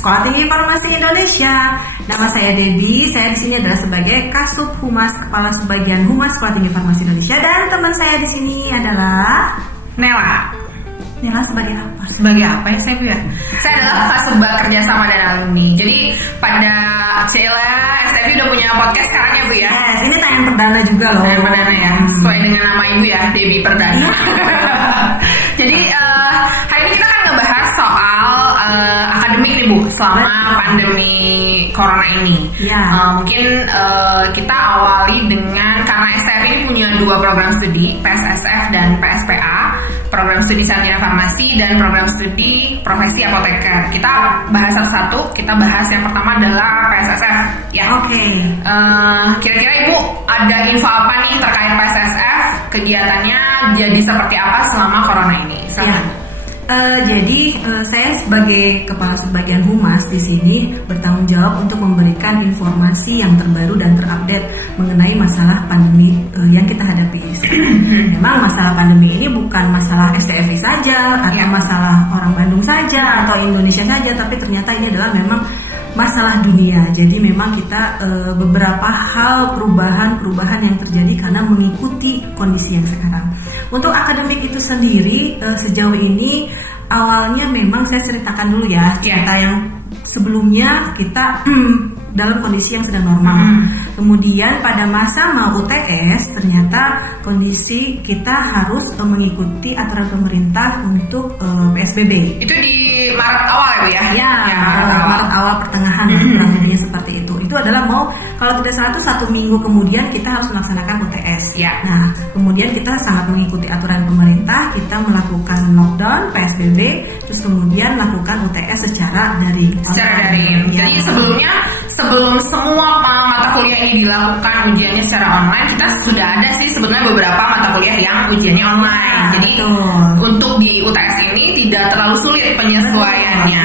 Sekolah Tinggi Farmasi Indonesia. Nama saya Debbie. Saya di sini adalah sebagai Kasub Humas, Kepala Subbagian Humas Sekolah Tinggi Farmasi Indonesia, dan teman saya di sini adalah Nela. Nela sebagai apa? Sebagai apa ya saya ya? Saya adalah Kasubag Kerjasama dan Alumni. Jadi pada Cela STV udah punya podcast sekarang ya Bu ya? Yes, ini tayang perdana juga loh. Tayang perdana ya, sesuai dengan nama Ibu ya, Debbie Perdana. Jadi hari ini kita akan ngebahas soal akademik nih Bu, selama pandemi corona ini. Mungkin kita awali dengan, karena STF ini punya 2 program studi, PSSF dan PSPA, program studi sarjana farmasi dan program studi profesi apoteker. Kita bahas satu-satu. Kita bahas yang pertama adalah PSSF ya. Oke. Kira-kira Ibu ada info apa nih terkait PSSF? Kegiatannya jadi seperti apa selama corona ini? Jadi saya sebagai Kepala Subbagian Humas di sini bertanggung jawab untuk memberikan informasi yang terbaru dan terupdate mengenai masalah pandemi yang kita hadapi. Memang masalah pandemi ini bukan masalah STFI saja atau masalah orang Bandung saja atau Indonesia saja, tapi ternyata ini adalah memang masalah dunia. Jadi memang kita beberapa hal perubahan yang terjadi karena mengikuti kondisi yang sekarang. Untuk akademik itu sendiri sejauh ini awalnya memang saya ceritakan dulu ya cerita yang sebelumnya kita dalam kondisi yang sedang normal. Kemudian pada masa mau UTS ternyata kondisi kita harus mengikuti aturan pemerintah untuk PSBB. Itu di Maret awal ya? Maret awal pertengahan kurang lebihnya seperti itu. Itu adalah kalau tidak salah itu 1 minggu kemudian kita harus melaksanakan UTS. Nah, kemudian kita sangat mengikuti aturan pemerintah, kita melakukan lockdown, PSBB, terus kemudian melakukan UTS secara daring. Jadi sebelum semua mata kuliah ini dilakukan ujiannya secara online, kita sudah ada sih sebenarnya beberapa mata kuliah yang ujiannya online. Jadi untuk di UTS ini tidak terlalu sulit penyesuaiannya.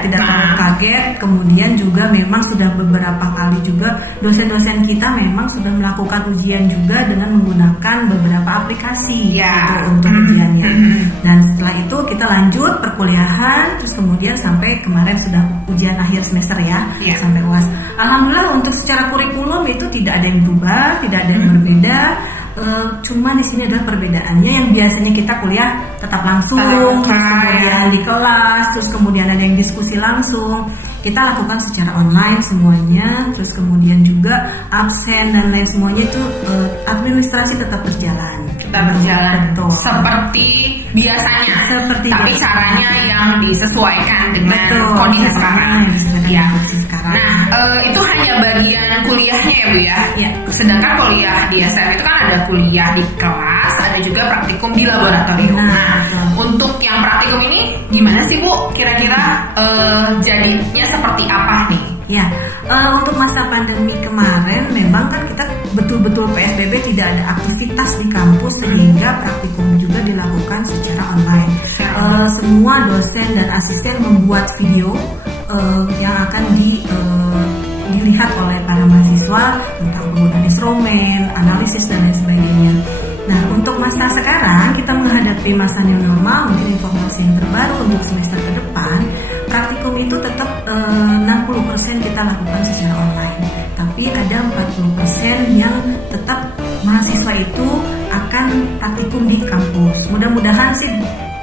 Tidak terlalu kaget. Kemudian juga memang sudah beberapa kali juga dosen-dosen kita memang sudah melakukan ujian juga dengan menggunakan beberapa aplikasi untuk ujiannya. Dan setelah itu kita lanjut perkuliahan, terus kemudian sampai kemarin sudah ujian akhir semester sampai UAS. Alhamdulillah untuk secara kurikulum itu tidak ada yang berubah, tidak ada yang berbeda. Cuma di sini adalah perbedaannya yang biasanya kita kuliah tetap langsung, terus kemudian di kelas, terus kemudian ada yang diskusi langsung. Kita lakukan secara online semuanya, terus kemudian juga absen dan lain semuanya itu administrasi tetap berjalan. Betul. Seperti biasanya. Tapi caranya yang disesuaikan dengan kondisi sekarang. Nah, itu hanya bagian kuliahnya ya Bu ya. Sedangkan kuliah di STF itu kan ada kuliah di kelas, ada juga praktikum di laboratorium. Untuk yang praktikum ini gimana sih Bu? Kira-kira jadinya seperti apa nih? Untuk masa pandemi kemarin memang kan kita betul-betul PSBB, tidak ada aktivitas di kampus sehingga praktikum juga dilakukan secara online. Semua dosen dan asisten membuat video yang akan dilihat oleh para mahasiswa tentang penggunaan instrumen, analisis dan lain sebagainya. Nah, untuk masa sekarang kita menghadapi masa new normal, mungkin informasi yang terbaru untuk semester ke depan, praktikum itu tetap 60% kita lakukan secara online. Tapi ada 40% yang tetap mahasiswa itu akan praktikum di kampus. Mudah-mudahan sih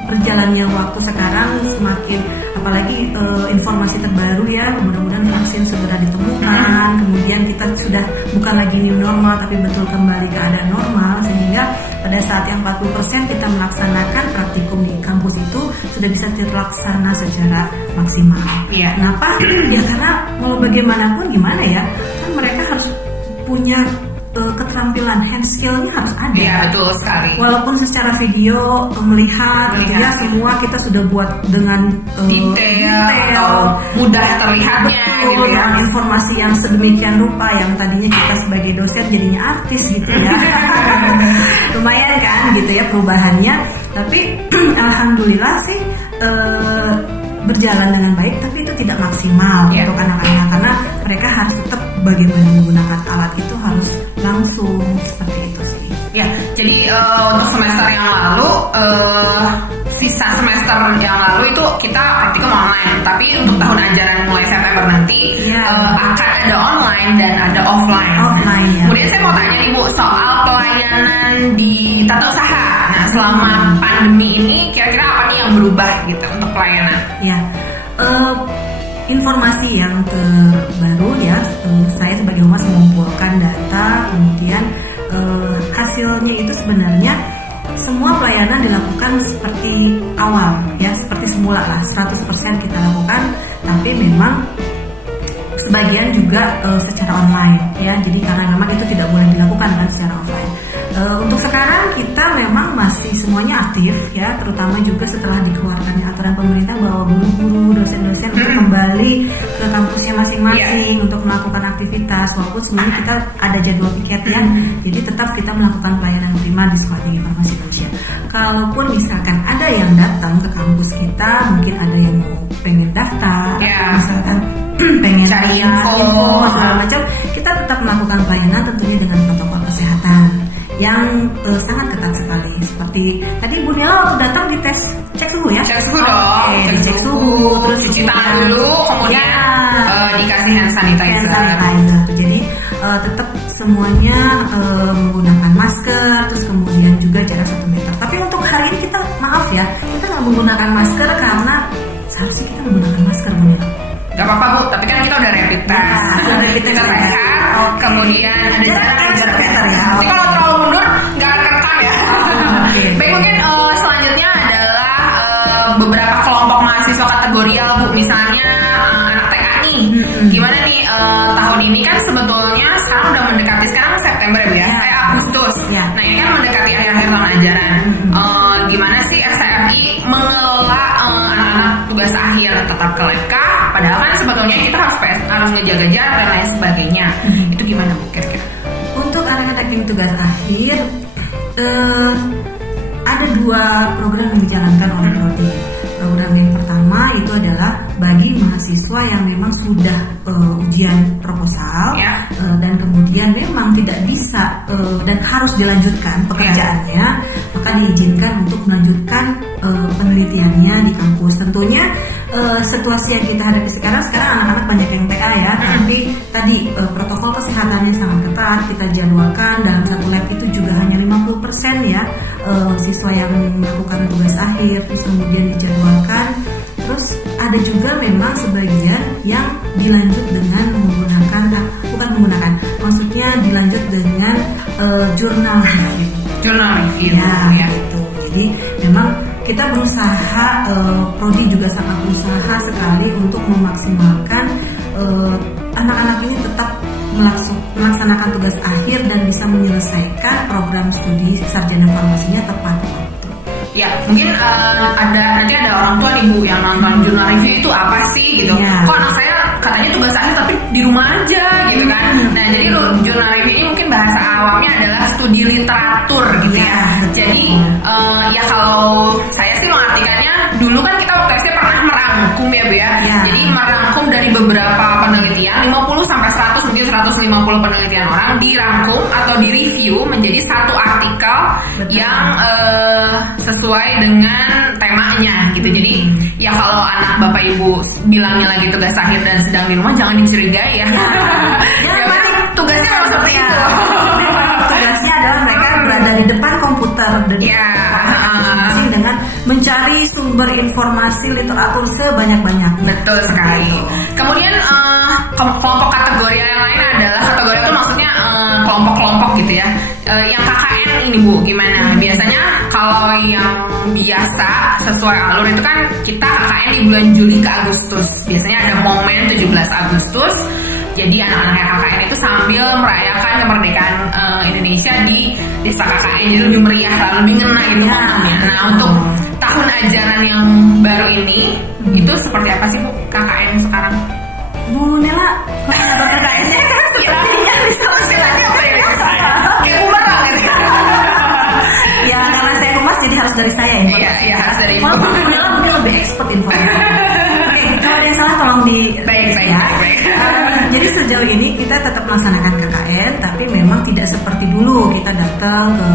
berjalannya waktu sekarang semakin, apalagi informasi terbaru ya, mudah-mudahan vaksin segera ditemukan, kemudian kita sudah bukan lagi new normal tapi betul kembali keadaan normal, sehingga pada saat yang 40% kita melaksanakan praktikum di kampus itu sudah bisa terlaksana secara maksimal. Kenapa? Ya karena mau bagaimanapun gimana ya, kan mereka harus punya keterampilan hand skill-nya harus ada. Iya, betul sekali. Walaupun secara video melihat ya semua kita sudah buat dengan detail atau mudah terlihatnya gitu ya. Dengan informasi yang sedemikian rupa yang tadinya kita sebagai dosen jadinya artis gitu ya. Lumayan kan gitu ya perubahannya. Tapi alhamdulillah sih berjalan dengan baik, tapi itu tidak maksimal untuk anak-anak karena mereka harus tetap bagaimana menggunakan alat itu harus langsung seperti itu sih. Ya, jadi untuk semester yang lalu, sisa semester yang lalu itu kita praktikum online, tapi untuk tahun ajaran mulai September nanti akan ada online dan ada offline. Ya. Kemudian saya mau tanya nih Bu soal pelayanan di tata usaha. Nah, selama pandemi ini kira-kira apa nih yang berubah gitu untuk pelayanan? Ya, informasi yang terbaru ya, saya sebagai humas mengumpulkan data, kemudian hasilnya itu sebenarnya semua pelayanan dilakukan seperti awal ya, seperti semula lah, 100% kita lakukan, tapi memang sebagian juga secara online ya, jadi karena memang itu tidak boleh dilakukan kan secara offline. Untuk sekarang kita memang masih semuanya aktif ya, terutama juga setelah dikeluarkannya aturan pemerintah bahwa guru-guru, dosen-dosen untuk kembali ke kampusnya masing-masing untuk melakukan aktivitas, walaupun sebenarnya kita ada jadwal piket ya, jadi tetap kita melakukan pelayanan prima di Sekolah Tinggi Farmasi Indonesia. Kalaupun misalkan ada yang datang ke kampus kita, mungkin ada yang mau pengen daftar, misalkan pengen cari info segala macam, kita tetap melakukan pelayanan tentunya dengan protokol kesehatan yang sangat ketat sekali. Seperti tadi Bu Nela waktu datang di tes cek suhu ya? Cek suhu dong. Cek suhu, terus cuci tangan dulu, kemudian dikasih hand sanitizer. Jadi tetap semuanya menggunakan masker, terus kemudian juga jarak 1 meter. Tapi untuk hari ini kita maaf ya, kita nggak menggunakan masker karena seharusnya kita menggunakan masker Bu Nela. Gak apa-apa Bu, tapi kan kita udah rapid test. Kita sehat, kemudian ada jarak meter ya. Tapi kalau terlalu mundur, nggak rekam ya. Baik, mungkin selanjutnya adalah beberapa kelompok mahasiswa kategorial Bu. Misalnya anak TK nih, gimana nih tahun ini kan sebetulnya sekarang udah mendekati, sekarang September ya Bu ya, Agustus. Nah ini kan mendekati akhir tahun ajaran. Gimana sih SCFI mengelola anak-anak tugas akhir, tetap ke lab kah? Padahal kan sebetulnya kita harus ngejaga jarak dan lain sebagainya. Itu gimana Bu kira-kira? Untuk anak-anak yang tugas akhir, ada 2 program yang dijalankan oleh Prodi. Program yang pertama itu adalah bagi mahasiswa yang memang sudah ujian proposal dan kemudian memang tidak bisa dan harus dilanjutkan pekerjaannya, maka diizinkan untuk melanjutkan penelitiannya di kampus. Tentunya situasi yang kita hadapi sekarang anak-anak banyak yang TA ya, tapi tadi protokol kesehatannya sangat ketat, kita jadwalkan dalam satu lab itu juga hanya 50% ya siswa yang melakukan tugas akhir, terus kemudian dijadwalkan. Terus ada juga memang sebagian yang dilanjut dengan maksudnya dilanjut dengan jurnal review. Jurnal review ya gitu. Jadi memang kita berusaha, Prodi juga sangat berusaha sekali untuk memaksimalkan anak-anak ini tetap melaksanakan tugas akhir dan bisa menyelesaikan program studi sarjana farmasinya tepat waktu. Ya, mungkin nanti ada orang tua nih Bu yang nonton jurnal review itu apa sih gitu. Kok anak saya katanya tugas akhir tapi di rumah aja gitu kan. Nah, jadi jurnal review ini mungkin bahasa awamnya adalah studi literatur gitu ya. Jadi ya kalau saya sih mengartikannya, dulu kan kita waktu SD pernah merangkum ya Bu ya. Jadi merangkum dari beberapa penelitian, 50 sampai 100 mungkin 150 penelitian orang dirangkum atau direview menjadi satu artikel yang sesuai dengan temanya gitu. Jadi ya kalau anak Bapak Ibu bilangnya lagi tugas akhir dan sedang di rumah, jangan dicurigai ya. Tugasnya memang seperti itu. Tugasnya adalah mereka berada di depan komputer dan masing-masing dengan mencari sumber informasi literatur sebanyak-banyaknya. Betul sekali. Kemudian kelompok kategori yang lain adalah kategori itu maksudnya kelompok-kelompok gitu ya. Yang KKN ini Bu, gimana? Biasanya kalau yang biasa sesuai alur itu kan kita KKN di bulan Juli ke Agustus. Biasanya ada momen 17 Agustus. Jadi anak-anak KKN itu sambil merayakan kemerdekaan Indonesia di desa KKN, jadi lebih meriah lah, lebih ngena gitu momennya. Nah untuk tahun ajaran yang baru ini itu seperti apa sih Bu KKN sekarang? Bu Nela, kalau ada KKN-nya Kiranya istilahnya apa ya? Kayak bumerang gitu. Ya karena saya humas jadi harus dari saya ya. Iya harus dari. Kalau Bu Nela mungkin lebih expert informasi. Oke, kalau ada yang salah tolong di baik. Jadi sejauh ini kita tetap melaksanakan KKN, tapi memang tidak seperti dulu kita datang ke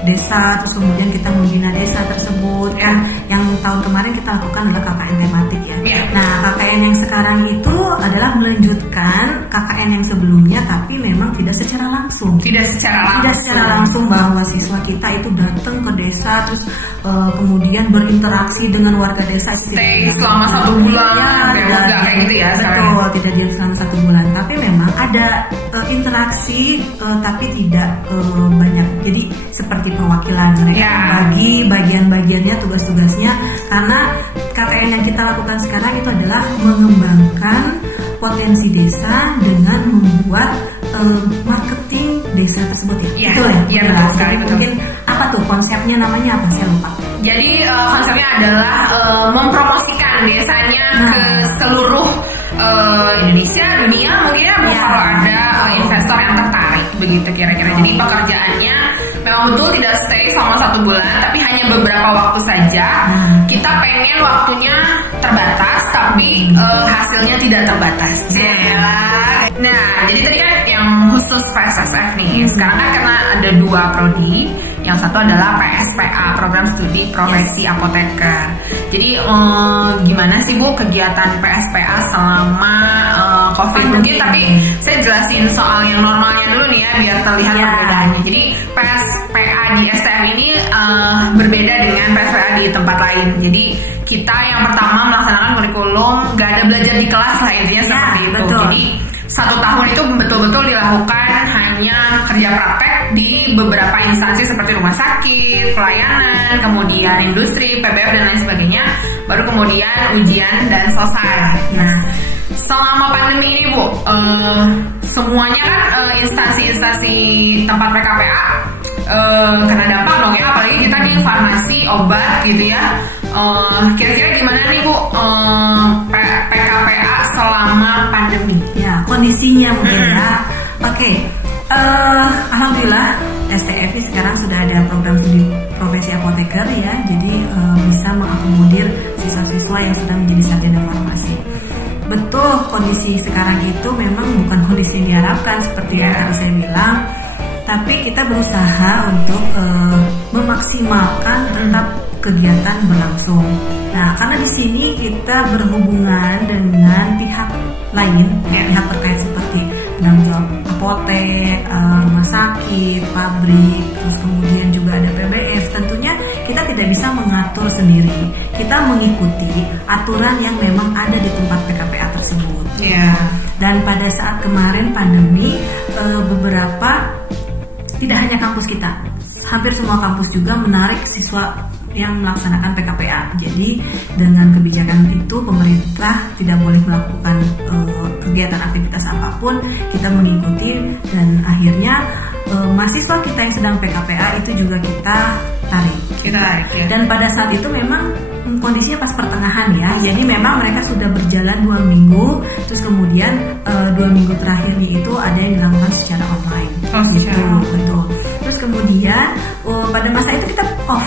desa terus kemudian kita membina desa tersebut kan. Yang tahun kemarin kita lakukan adalah KKN tematik ya. Nah KKN yang sekarang itu adalah melanjutkan KKN yang sebelumnya, tapi memang tidak secara langsung. Tidak secara langsung bahwa siswa kita itu datang ke desa terus kemudian berinteraksi dengan warga desa. Stay selama 1 bulan. Kayak gitu ya. Betul, tidak diam selama 1 bulan. Tapi memang ada interaksi tapi tidak banyak. Jadi seperti perwakilan mereka bagi bagian-bagiannya, tugas-tugasnya, karena KKN yang kita lakukan sekarang itu adalah mengembangkan potensi desa dengan membuat marketing desa tersebut ya. Betul ya? Betul sekali. Mungkin apa tuh konsepnya, namanya apa saya lupa. Jadi konsepnya adalah mempromosikan desanya ke seluruh Indonesia, dunia mungkin ya, kalau ada investor yang tertarik begitu kira-kira. Jadi pekerjaannya memang betul tidak stay selama 1 bulan, tapi hanya beberapa waktu saja. Kita pengen waktunya terbatas, tapi hasilnya tidak terbatas. Nah, jadi tadi kan yang khusus PSSF nih. Sekarang kan karena ada 2 prodi. Yang satu adalah PSPA, Program Studi Profesi Apoteker. Jadi gimana sih Bu kegiatan PSPA selama COVID mungkin? Tapi saya jelasin soal yang normalnya dulu nih ya, biar terlihat perbedaannya. Jadi PSPA di STM ini berbeda dengan PSPA di tempat lain. Jadi kita yang pertama melaksanakan kurikulum gak ada belajar di kelas lah, intinya seperti itu. Betul. Jadi 1 tahun itu betul-betul dilakukan hanya kerja praktek di beberapa instansi seperti rumah sakit, pelayanan, kemudian industri, PBF dan lain sebagainya. Baru kemudian ujian dan selesai. Nah, selama pandemi ini Bu, semuanya kan instansi-instansi tempat PKPA kena dampak dong ya, apalagi kita di farmasi, obat gitu ya. Kira-kira gimana nih Bu PKPA selama pandemi? Ya, kondisinya mungkin ya. Oke. Alhamdulillah STF sekarang sudah ada program studi profesi apoteker ya, jadi bisa mengakomodir siswa-siswa yang sudah menjadi sarjana farmasi. Betul, kondisi sekarang itu memang bukan kondisi yang diharapkan seperti yang tadi saya bilang, tapi kita berusaha untuk memaksimalkan tetap kegiatan berlangsung. Nah, karena di sini kita berhubungan dengan pihak lain, pihak terkait seperti penanggung jawab apotek, rumah sakit, pabrik, terus kemudian juga ada PBF. Tentunya kita tidak bisa mengatur sendiri. Kita mengikuti aturan yang memang ada di tempat PKPA tersebut. Dan pada saat kemarin pandemi, beberapa, tidak hanya kampus kita, hampir semua kampus juga menarik siswa yang melaksanakan PKPA. Jadi dengan kebijakan itu pemerintah tidak boleh melakukan kegiatan aktivitas apapun, kita mengikuti dan akhirnya mahasiswa kita yang sedang PKPA itu juga kita tarik ya. Dan pada saat itu memang kondisinya pas pertengahan ya, jadi memang mereka sudah berjalan 2 minggu, terus kemudian 2 minggu terakhirnya itu ada yang dilakukan secara online. Betul. Terus kemudian pada masa itu kita off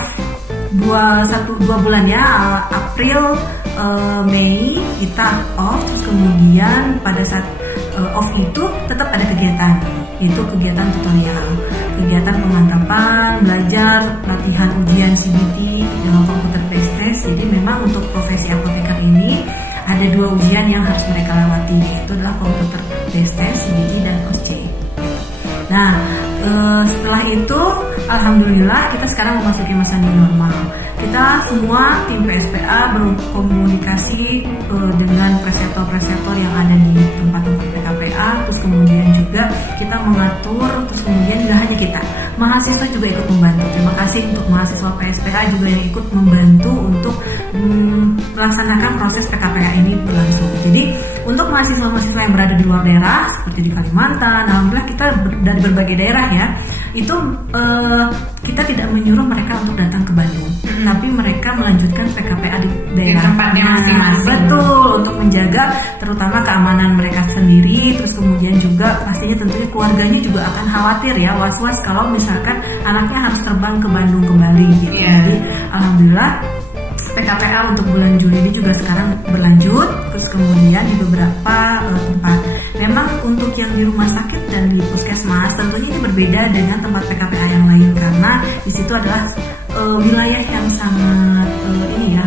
2 bulan ya, April, Mei kita off, terus kemudian pada saat off itu tetap ada kegiatan, itu kegiatan tutorial, kegiatan pemantapan, belajar, latihan ujian CBT dengan komputer based test. Jadi memang untuk profesi apoteker ini ada 2 ujian yang harus mereka lewati, yaitu adalah komputer based test, CBT dan OSCE. Nah, setelah itu alhamdulillah kita sekarang memasuki masa new normal. Kita semua tim PSPA berkomunikasi dengan preceptor-preceptor yang ada di tempat-tempat PKPA, terus kemudian juga kita mengatur, terus kemudian tidak hanya kita, mahasiswa juga ikut membantu. Terima kasih untuk mahasiswa PSPA juga yang ikut membantu untuk melaksanakan proses PKPA ini berlangsung. Jadi Untuk mahasiswa-mahasiswa yang berada di luar daerah seperti di Kalimantan, alhamdulillah kita dari berbagai daerah ya, itu kita tidak menyuruh mereka untuk datang ke Bandung, tapi mereka melanjutkan PKPA di daerah tempatnya masing-masing. Betul, untuk menjaga terutama keamanan mereka sendiri, terus kemudian juga pastinya tentunya keluarganya juga akan khawatir ya, was-was kalau misalkan anaknya harus terbang ke Bandung kembali gitu. Jadi alhamdulillah PKPA untuk bulan Juli ini juga sekarang berlanjut, terus kemudian di beberapa tempat. Memang untuk yang di rumah sakit dan di puskesmas tentunya ini berbeda dengan tempat PKPA yang lain, karena di situ adalah wilayah yang sangat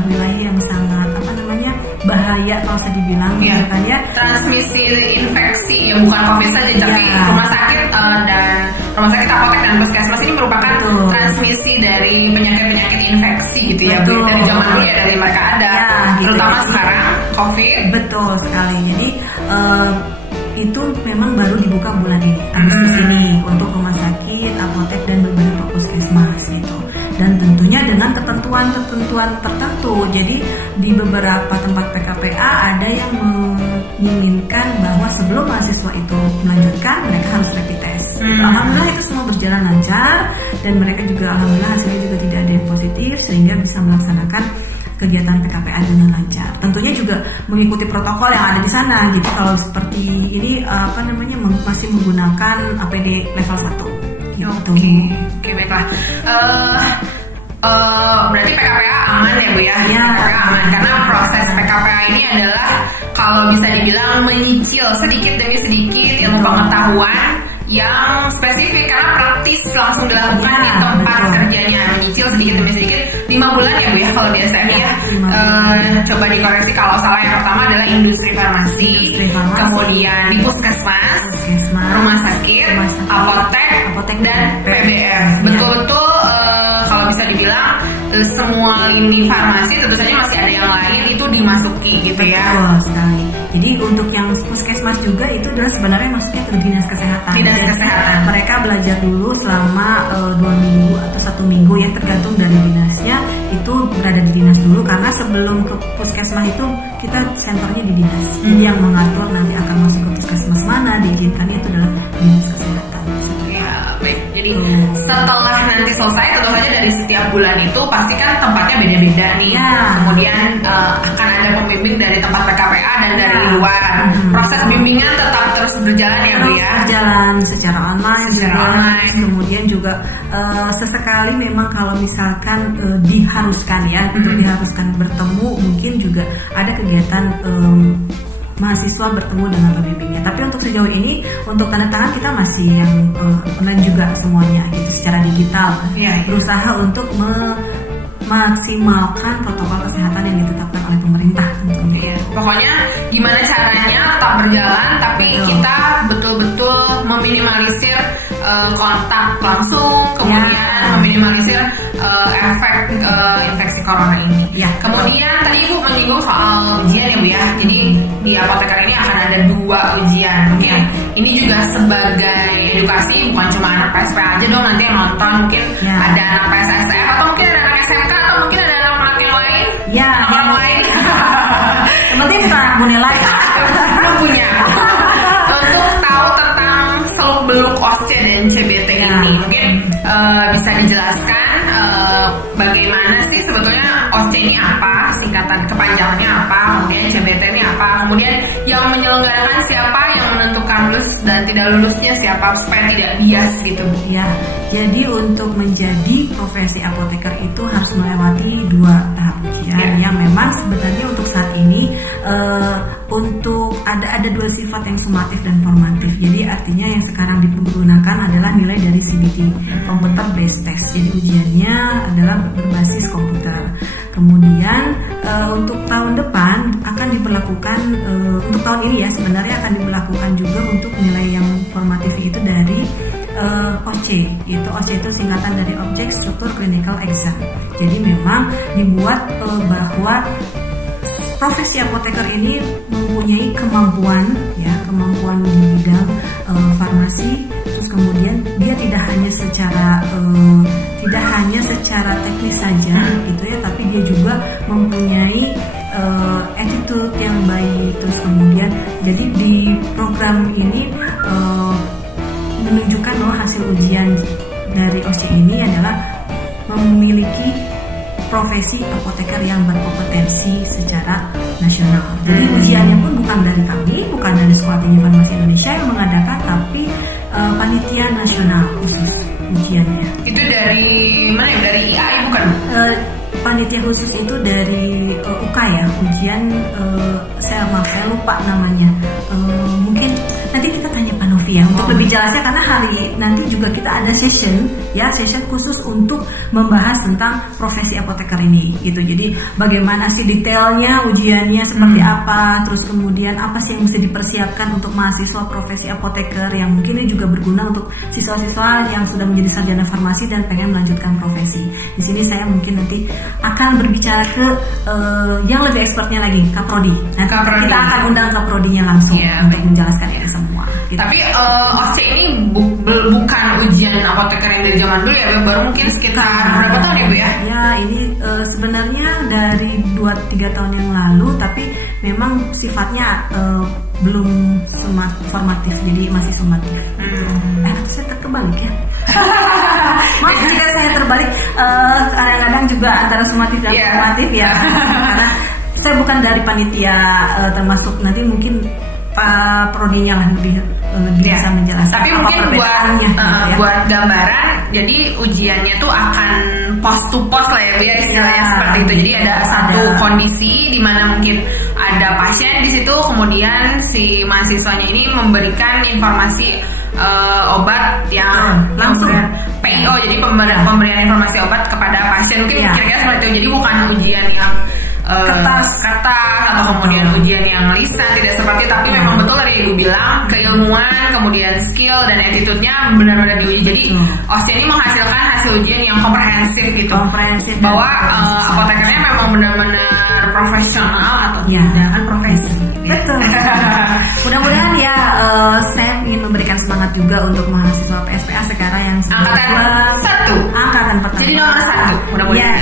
wilayah yang sangat bahaya kalau saya dibilang kan ya, transmisi infeksi ya, bukan COVID saja tapi rumah sakit dan rumah sakit apotek dan puskesmas ini merupakan transmisi dari penyakit-penyakit infeksi gitu ya, dari zaman dulu ya, dari mereka ada terutama gitu. Sekarang COVID. Betul sekali. Jadi itu memang baru dibuka bulan ini Agustus ini untuk rumah sakit, apotek dan beberapa puskesmas gitu. Dan tentunya dengan ketentuan-ketentuan tertentu. Jadi di beberapa tempat PKPA ada yang menginginkan bahwa sebelum mahasiswa itu melanjutkan mereka harus rapid test. Alhamdulillah itu semua berjalan lancar dan mereka juga alhamdulillah hasilnya juga tidak ada yang positif sehingga bisa melaksanakan kegiatan PKPA dengan lancar. Tentunya juga mengikuti protokol yang ada di sana gitu. Kalau seperti ini masih menggunakan APD level 1. Oke, baiklah. Berarti PKPA aman ya Bu ya? PKPA aman karena proses PKPA ini adalah kalau bisa dibilang menyicil sedikit demi sedikit ilmu pengetahuan yang spesifik karena praktis langsung dilakukan di tempat kerjanya, menyicil sedikit demi sedikit 5 bulan ya Bu ya kalau di STM ya. Coba dikoreksi kalau salah. Yang pertama adalah industri farmasi, kemudian di puskesmas, rumah sakit, apotek dan PBF. Betul-betul kalau bisa dibilang semua lini farmasi, tentu saja masih ada yang lain itu dimasuki gitu ya. Betul sekali. Jadi untuk yang puskesmas juga itu adalah sebenarnya masuknya ke dinas kesehatan. Dinas kesehatan. Mereka belajar dulu selama 2 minggu atau 1 minggu ya, tergantung dari dinasnya, itu berada di dinas dulu karena sebelum ke puskesmas itu kita senternya di dinas. Jadi yang mengatur nanti akan masuk ke puskesmas mana diizinkannya itu adalah dinas kesehatan. Baik, jadi setelah nanti selesai tentu saja dari setiap bulan itu pasti kan tempatnya beda-beda nih. Kemudian akan ada pembimbing dari tempat PKPA dan dari luar. Proses bimbingan tetap terus berjalan ya Bu ya? Berjalan secara online. Kemudian juga sesekali memang kalau misalkan diharuskan diharuskan bertemu, mungkin juga ada kegiatan mahasiswa bertemu dengan pembimbingnya. Tapi untuk sejauh ini untuk tanda tangan kita masih yang online juga semuanya gitu secara digital. Berusaha untuk memaksimalkan protokol kesehatan yang ditetapkan oleh pemerintah tentunya. Pokoknya gimana caranya tetap berjalan tapi kita betul-betul meminimalisir kontak langsung, kemudian meminimalisir efek infeksi corona ini. Kemudian tadi Ibu menyinggung soal ujian ya Bu ya. Jadi di apoteker ini akan ada 2 ujian. Mungkin ini juga sebagai edukasi, bukan cuma anak PSP aja dong nanti yang nonton, mungkin ada anak PSSR atau mungkin ada anak SMK atau mungkin ada anak yang lain. Orang lain. Yang penting kita anak Bunela ya. Belum punya. Untuk tahu tentang seluk-beluk OSCE dan CBT ini, mungkin bisa dijelaskan bagaimana sih sebetulnya OSCE ini apa, singkatan kepanjangannya apa, kemudian CBT ini apa, kemudian yang menyelenggarakan siapa, yang menentukan lulus dan tidak lulusnya siapa supaya tidak bias gitu Bu. Jadi untuk menjadi profesi apoteker itu harus melewati 2 tahap ujian yang memang sebenarnya untuk saat ini untuk ada 2 sifat yang sumatif dan formatif. Jadi artinya yang sekarang digunakan adalah nilai dari CBT, Computer Based Test. Jadi ujiannya adalah berbasis komputer. Kemudian untuk tahun depan akan diberlakukan untuk tahun ini ya sebenarnya akan diberlakukan juga untuk nilai yang formatif itu dari OSCE. OSCE itu singkatan dari Object Struktur Clinical Exam. Jadi memang dibuat bahwa profesi apoteker ini mempunyai kemampuan di bidang farmasi. Terus kemudian dia tidak hanya secara teknis saja gitu ya, tapi dia juga mempunyai attitude attitude yang baik. Terus kemudian jadi di program ini menunjukkan bahwa hasil ujian dari OSCE ini adalah memiliki profesi apoteker yang berkompetensi secara nasional. Jadi ujiannya pun bukan dari kami, bukan dari Sekolah Tinggi Farmasi Indonesia yang mengadakan, tapi panitia nasional khusus ujiannya. Itu dari mana ya? Dari IAI bukan? Panitia khusus itu dari UK ya. Ujian saya lupa namanya. Mungkin nanti kita tanya Pak Novi ya untuk lebih jelasnya, karena hari nanti juga kita ada session khusus untuk membahas tentang profesi apoteker ini gitu. Jadi bagaimana sih detailnya ujiannya seperti apa, terus kemudian apa sih yang mesti dipersiapkan untuk mahasiswa profesi apoteker yang mungkin ini juga berguna untuk siswa-siswa yang sudah menjadi sarjana farmasi dan pengen melanjutkan profesi. Di sini saya mungkin nanti akan berbicara ke yang lebih expertnya lagi, Kaprodi. Nah, kita akan undang Kaprodinya langsung untuk menjelaskan ini semua. Gitu. Tapi OSCE ini bukan ujian apoteker yang dari zaman dulu ya, baru mungkin sekitar berapa tahun ya Bu ya? Ya, ini sebenarnya dari 2-3 tahun yang lalu, tapi memang sifatnya belum formatif, jadi masih sumatif. Saya terbalik ya. Maaf jika saya terbalik, kadang-kadang juga antara sumatif dan formatif ya. Karena saya bukan dari panitia termasuk, nanti mungkin Pak Prodinya lah lebih bisa menjelaskan. Tapi mungkin buat gambaran, jadi ujiannya tuh akan post to post lah ya Bu ya, istilahnya seperti itu. Jadi ada satu kondisi di mana mungkin ada pasien di situ, kemudian si mahasiswanya ini memberikan informasi obat yang langsung PIO, jadi pemberian informasi obat kepada pasien, mungkin kira-kira seperti itu. Jadi bukan ujian yang kertas atau kemudian ujian yang lisan, tidak seperti, tapi memang betul dari Ibu bilang keilmuan, kemudian skill dan attitude-nya benar-benar diuji. Jadi OSCE ini menghasilkan hasil ujian yang komprehensif gitu, bahwa apotekernya memang benar-benar profesional atau tidak kan profesi. Betul. Mudah-mudahan ya saya ingin memberikan semangat juga untuk mahasiswa PSPA sekarang yang angkatan pertama. Jadi nomor 1 mudah-mudahan.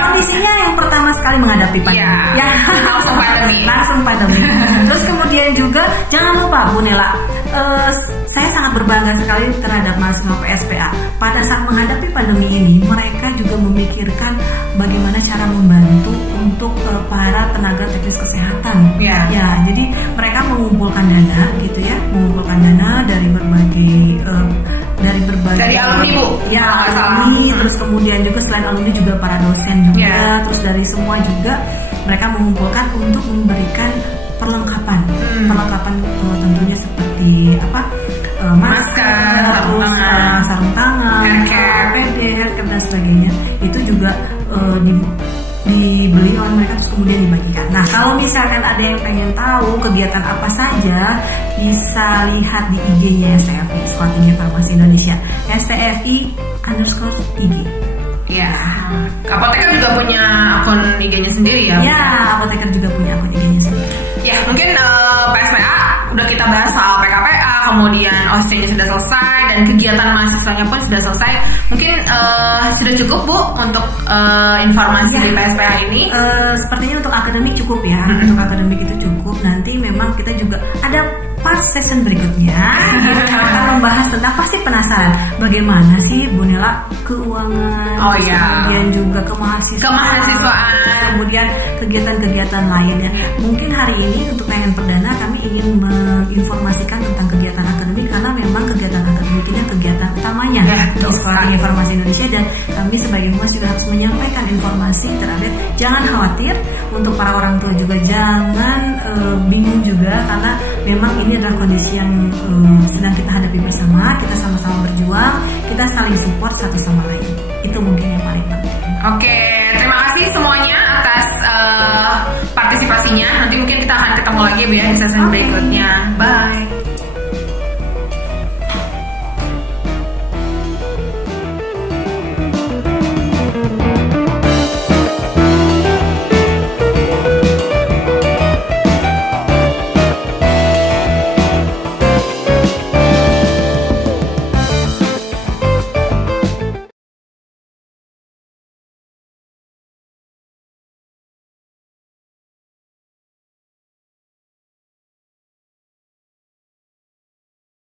Kondisinya yang pertama sekali menghadapi pandemi. Langsung pandemi. Terus kemudian juga jangan lupa Bu Nela, saya sangat berbangga sekali terhadap mahasiswa PSPA. Pada saat menghadapi pandemi ini, mereka juga memikirkan bagaimana cara membantu untuk para tenaga teknis kesehatan. Ya, jadi mereka mengumpulkan dana gitu ya, dari berbagai dari alumni Bu. Ya, alumni, terus kemudian juga selain alumni juga para dosen juga, terus dari semua juga mereka mengumpulkan untuk memberikan perlengkapan tentunya seperti masker, sarung tangan, APD, haircare dan sebagainya. Itu juga dibeli oleh mereka terus kemudian dibagikan. Nah, kalau misalkan ada yang pengen tahu kegiatan apa saja, bisa lihat di IG-nya STFI, Sekolah Tinggi Farmasi Indonesia, STFI_IG. Ya, apoteker juga punya akun IG-nya sendiri ya? Ya, apoteker juga punya akun IG-nya sendiri. Ya, mungkin PSPA udah kita bahas soal PKPA, kemudian OSCE-nya sudah selesai, dan kegiatan mahasiswanya pun sudah selesai. Mungkin sudah cukup Bu untuk informasi di PSPA ini? Sepertinya untuk akademik cukup ya. Untuk akademik itu cukup. Nanti memang kita juga ada pas session berikutnya kita akan membahas tentang, pasti penasaran bagaimana sih Bu Nela keuangan, kemudian juga kemahasiswaan, kemudian kegiatan-kegiatan lainnya. Mungkin hari ini untuk tayangan perdana kami ingin menginformasikan tentang kegiatan akademik, karena memang kegiatan akademik ini kegiatan utamanya di Sekolah Tinggi Farmasi Indonesia, dan kami sebagai humas juga harus menyampaikan informasi terhadap. Jangan khawatir, untuk para orang tua juga jangan bingung juga, karena memang ini adalah kondisi yang sedang kita hadapi bersama. Kita sama-sama berjuang, kita saling support satu sama lain. Itu mungkin yang paling penting. Oke, terima kasih semuanya atas partisipasinya. Nanti mungkin kita akan ketemu lagi ya di sesi berikutnya. Bye.